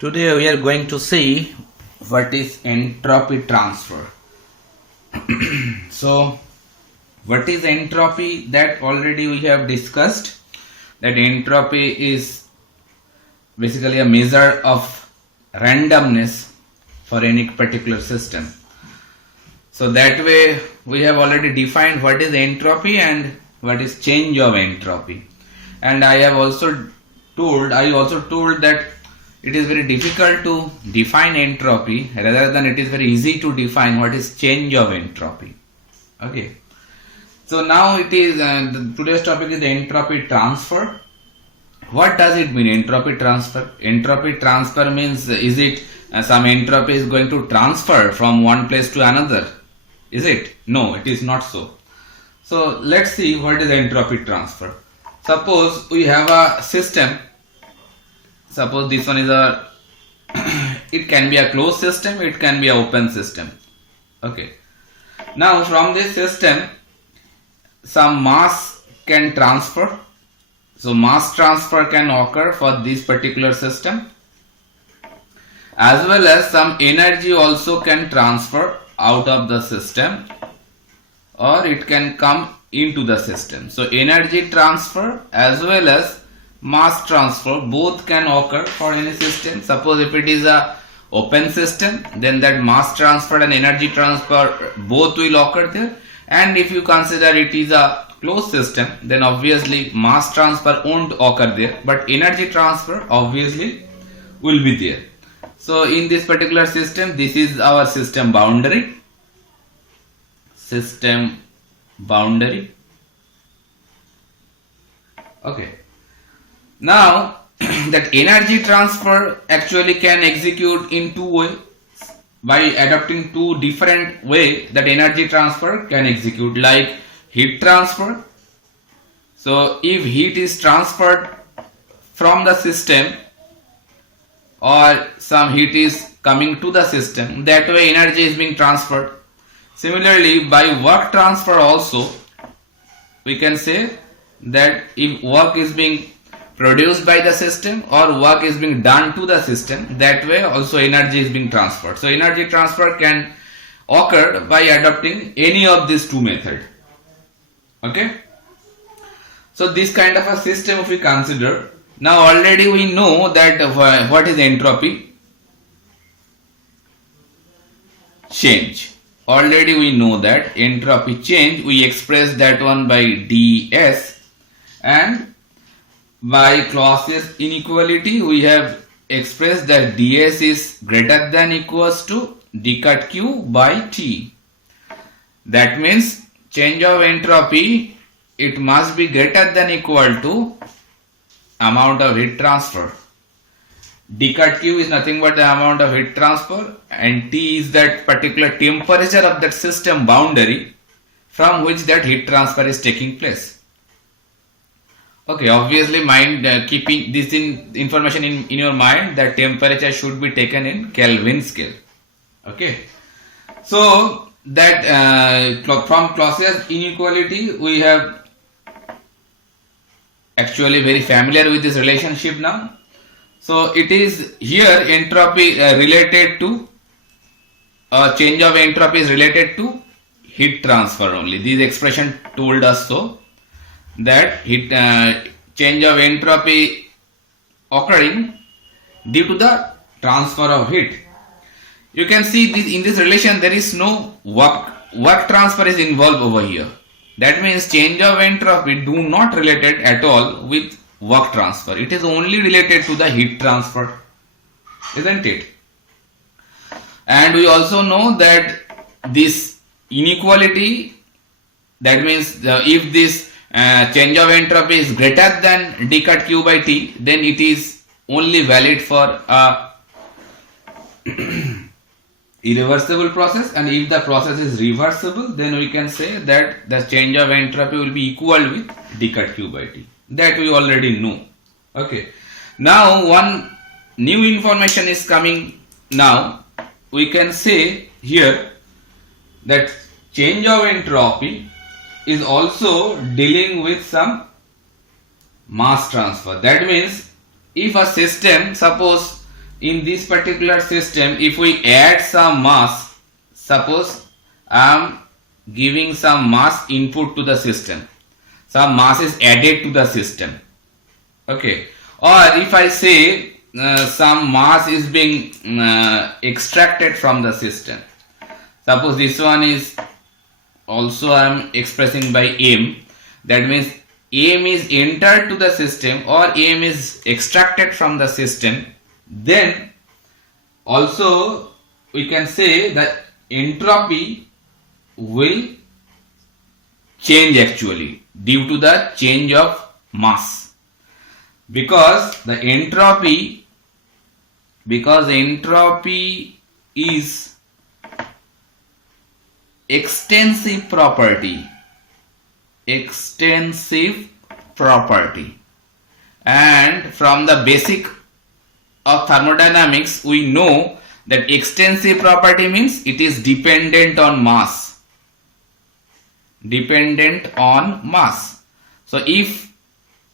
Today we are going to see what is entropy transfer. So, what is entropy? That already we have discussed. That entropy is basically a measure of randomness for any particular system. So that way we have already defined what is entropy and what is change of entropy. And I also told that it is very difficult to define entropy, rather than it is very easy to define what is change of entropy. Okay. So now it is today's topic is the entropy transfer. What does it mean, entropy transfer? Entropy transfer means, is it some entropy is going to transfer from one place to another? Is it? No, it is not so. So let's see what is entropy transfer. Suppose we have a system. Suppose this one is a it can be a closed system, it can be an open system. Okay. Now from this system some mass can transfer. So mass transfer can occur for this particular system, as well as some energy also can transfer out of the system, or it can come into the system. So energy transfer as well as mass transfer both can occur for any system. Suppose if it is a open system, then that mass transfer and energy transfer both will occur there. And if you consider it is a closed system, then obviously mass transfer won't occur there, but energy transfer obviously will be there. So in this particular system, this is our system boundary. System boundary. Okay. Now that energy transfer actually can execute in two ways. By adopting two different ways that energy transfer can execute, like heat transfer. So if heat is transferred from the system or some heat is coming to the system, that way energy is being transferred. Similarly, by work transfer also we can say that if work is being produced by the system or work is being done to the system, that way also energy is being transferred. So energy transfer can occur by adopting any of these two methods. Okay. So this kind of a system if we consider, now already we know that what is entropy? Change. Already we know that entropy change, we express that one by ds, and by Clausius inequality we have expressed that ds is greater than equals to d cut q by t. That means change of entropy, it must be greater than equal to amount of heat transfer. D cut q is nothing but the amount of heat transfer, and T is that particular temperature of that system boundary from which that heat transfer is taking place. Okay, obviously mind keeping this information in your mind, that temperature should be taken in Kelvin scale. Okay. So that from Clausius inequality we have actually very familiar with this relationship now. So it is here entropy related to change of entropy is related to heat transfer only. This expression told us so, that heat change of entropy occurring due to the transfer of heat. You can see this in this relation there is no work transfer is involved over here. That means change of entropy do not related at all with work transfer. It is only related to the heat transfer, isn't it? And we also know that this inequality, that means if this change of entropy is greater than d cut q by t, then it is only valid for a irreversible process, and if the process is reversible, then we can say that the change of entropy will be equal with d cut q by t. That we already know. Okay. Now one new information is coming. Now we can say here that change of entropy is also dealing with some mass transfer. That means if a system, suppose in this particular system, if we add some mass, suppose I am giving some mass input to the system, some mass is added to the system, okay, or if I say some mass is being extracted from the system, suppose this one is also I am expressing by m, that means m is entered to the system or m is extracted from the system, then also we can say that entropy will change actually due to the change of mass, because entropy is extensive property, and from the basic of thermodynamics we know that extensive property means it is dependent on mass. So if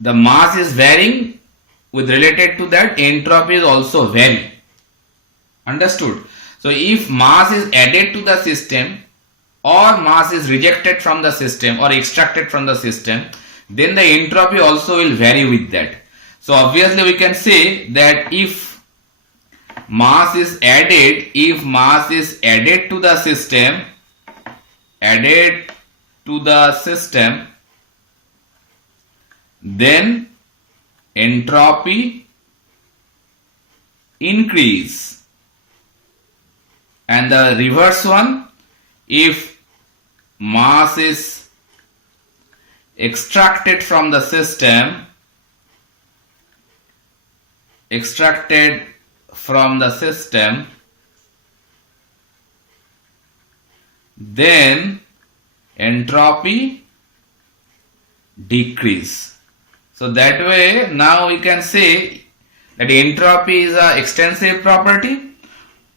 the mass is varying, with related to that entropy is also vary. Understood? So if mass is added to the system or mass is rejected from the system or extracted from the system, then the entropy also will vary with that. So obviously we can say that if mass is added to the system, then entropy increase, and the reverse one, if mass is extracted from the system, then entropy decrease. So that way now we can say that entropy is an extensive property,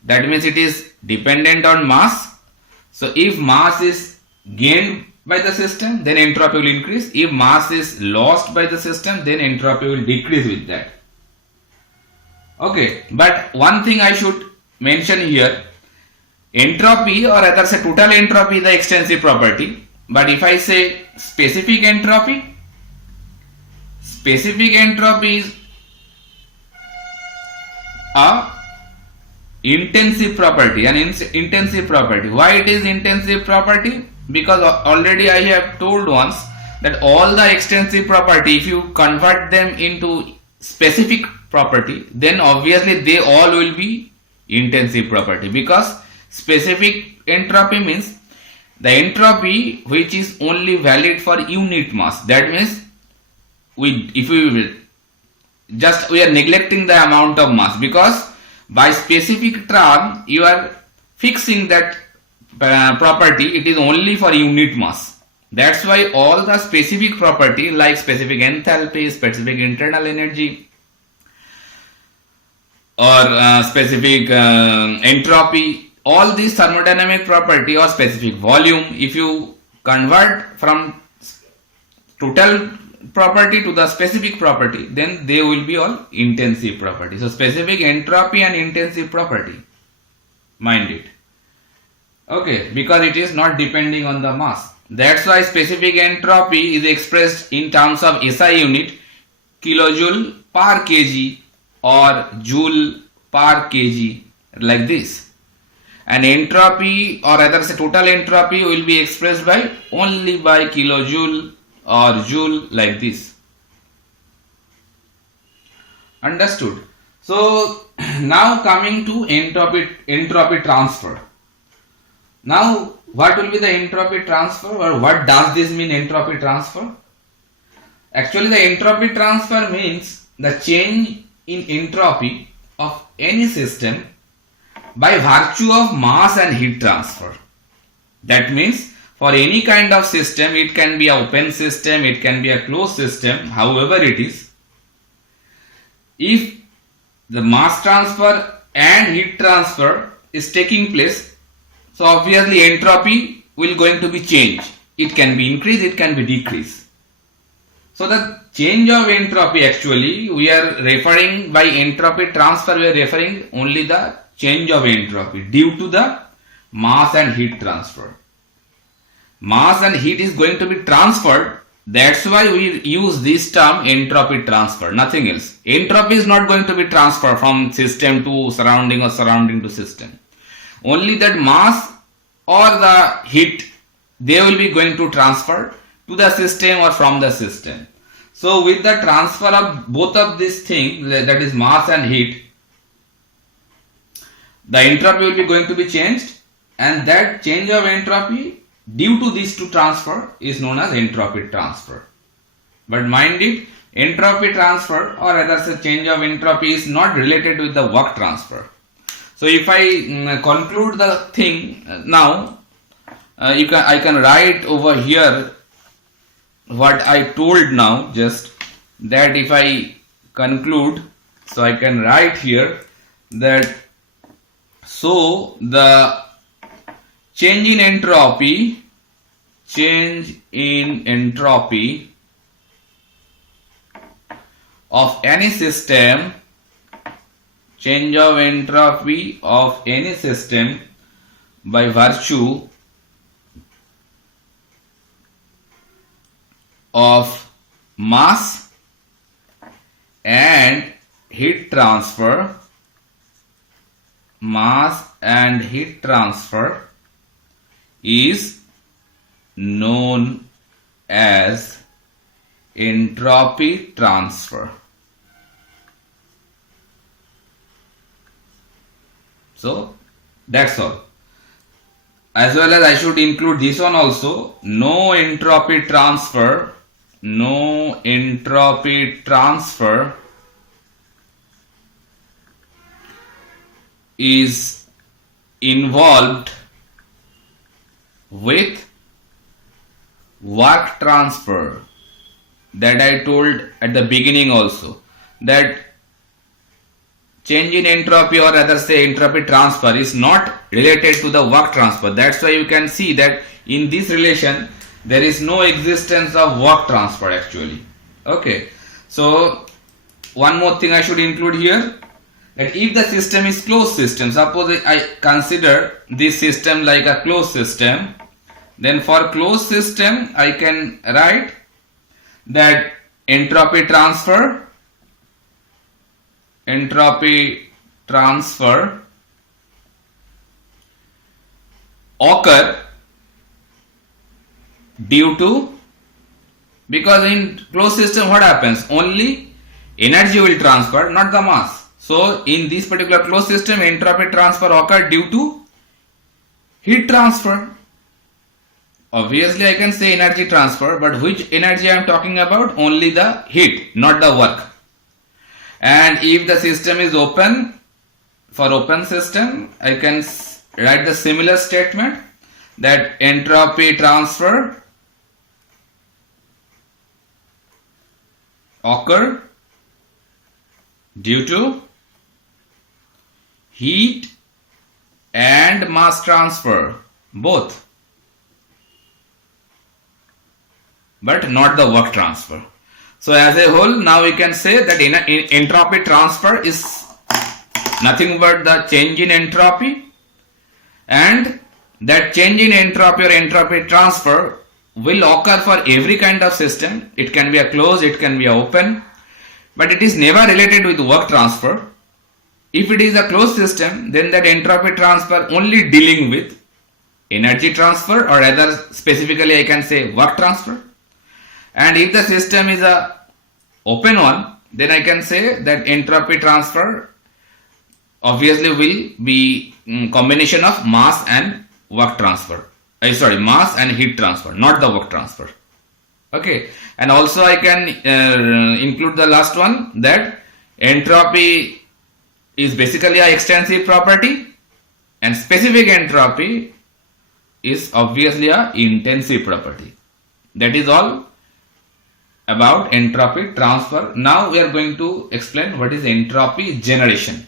that means it is dependent on mass. So if mass is gained by the system, then entropy will increase. If mass is lost by the system, then entropy will decrease with that. Okay, but one thing I should mention here, entropy, or rather say total entropy, is the extensive property, but if I say specific entropy is a intensive property, intensive property. Why it is intensive property? Because already I have told once that all the extensive property, if you convert them into specific property, then obviously they all will be intensive property, because specific entropy means the entropy which is only valid for unit mass. That means we are neglecting the amount of mass, because by specific term you are fixing that property, it is only for unit mass. That's why all the specific property like specific enthalpy, specific internal energy, or specific entropy, all these thermodynamic property or specific volume, if you convert from total property to the specific property, then they will be all intensive property. So specific entropy and intensive property, mind it. Okay, because it is not depending on the mass. That's why specific entropy is expressed in terms of SI unit, kilojoule per kg or joule per kg, like this. And entropy, or rather say total entropy, will be expressed by only by kilojoule or joule, like this. Understood? So now coming to entropy transfer. Now what will be the entropy transfer, or what does this mean, entropy transfer? Actually the entropy transfer means the change in entropy of any system by virtue of mass and heat transfer. That means for any kind of system, it can be an open system, it can be a closed system, however it is, if the mass transfer and heat transfer is taking place, so obviously entropy will going to be changed. It can be increased, it can be decreased. So the change of entropy, actually we are referring by entropy transfer, we are referring only the change of entropy due to the mass and heat transfer. Mass and heat is going to be transferred, that's why we use this term entropy transfer, nothing else. Entropy is not going to be transferred from system to surrounding or surrounding to system. Only that mass or the heat, they will be going to transfer to the system or from the system. So with the transfer of both of these things, that is mass and heat, the entropy will be going to be changed, and that change of entropy due to these two transfer is known as entropy transfer. But mind it, entropy transfer or rather say change of entropy is not related with the work transfer. So if I conclude the thing now, I can write over here what I told now, just that if I conclude, so I can write here that so the change in entropy of any system, change of entropy of any system by virtue of mass and heat transfer, is known as entropy transfer. So that's all. As well as I should include this one also, no entropy transfer is involved with work transfer. That I told at the beginning also, that change in entropy or rather say entropy transfer is not related to the work transfer. That's why you can see that in this relation there is no existence of work transfer actually. Okay, so one more thing I should include here, that if the system is closed system, suppose I consider this system like a closed system, then for closed system I can write that entropy transfer occur due to, because in closed system what happens, only energy will transfer, not the mass. So in this particular closed system entropy transfer occur due to heat transfer. Obviously I can say energy transfer, but which energy I am talking about? Only the heat, not the work. And if the system is open, for open system I can write the similar statement, that entropy transfer occur due to heat and mass transfer, both, but not the work transfer. So as a whole, now we can say that entropy transfer is nothing but the change in entropy, and that change in entropy or entropy transfer will occur for every kind of system. It can be a closed, it can be a open, but it is never related with work transfer. If it is a closed system, then that entropy transfer only dealing with energy transfer, or rather specifically I can say work transfer. And if the system is a open one, then I can say that entropy transfer obviously will be combination of mass and work transfer. Mass and heat transfer, not the work transfer. Okay, and also I can include the last one, that entropy is basically an extensive property and specific entropy is obviously an intensive property. That is all about entropy transfer. Now we are going to explain what is entropy generation.